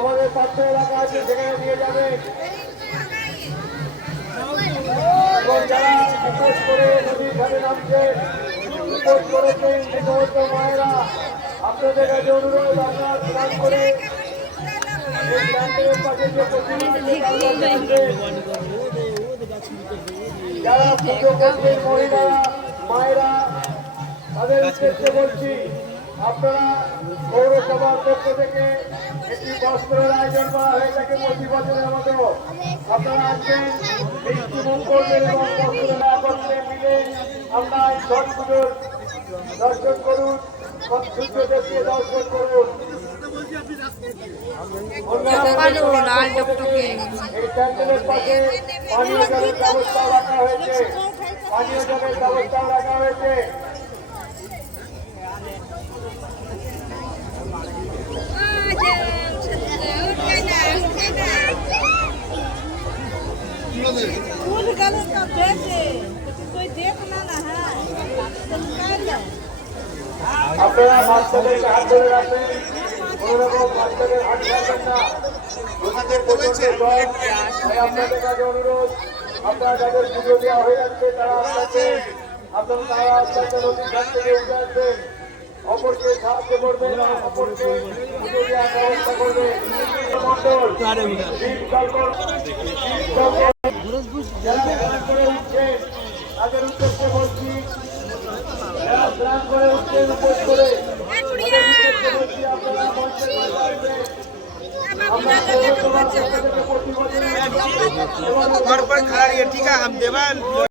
আমাদের পাত্র এলাকা আছে সেখানে নিয়ে যাবেন। এবং যারা বিশেষ করে নদীর ধারে নামছেন, বিপদ করেছেন যে সমস্ত মায়েরা, আপনাদের কাছে অনুরোধ, আপনারা স্নান করে এই ক্যান্টের পাশে যে যারা পুজো করছেন মহিলা মায়েরা, তাদের উদ্দেশ্যে বলছি, আপনারা পৌরসভার পক্ষ থেকে একটি বস্ত্রের আয়োজন করা হয়ে থাকে প্রতি বছরের মতো। আপনারা আসবেন, মিষ্টি মুখ করবেন এবং বস্ত্রের একত্রে মিলে আমরা এই ছট পুজোর দর্শন করুন, সূর্যদেবকে দর্শন করুন। এই প্যান্ডেলের পাশে পানীয় জলের ব্যবস্থা রাখা হয়েছে, পানীয় জলের ব্যবস্থা রাখা হয়েছে। আপনারা বাচ্চাদেরকে হাত ধরে রাখবেন, কোন রকম বাচ্চাদের হাত ছাড়বেন না। নদীতে প্রচন্ড জল, তাই আপনাদের কাছে অনুরোধ, আপনারা যাদের পুজো দেওয়া হয়ে যাচ্ছে তারা তারা আস্তে নদীর ঘাট থেকে উঠে আসবেন, অপরকে সাহায্য করবেন, অপরকে পুজো দেওয়ার ব্যবস্থা করবেন। মন্ডল যারা স্নান করে উঠছেন তাদের উদ্দেশ্যে বলছি, যারা স্নান করে উঠছেন উপোস করে তাদের উদ্দেশ্যে বলছি, আপনারা মঞ্চে আসবেন। আমরা পৌরসভার পক্ষ থেকে প্রতি বছর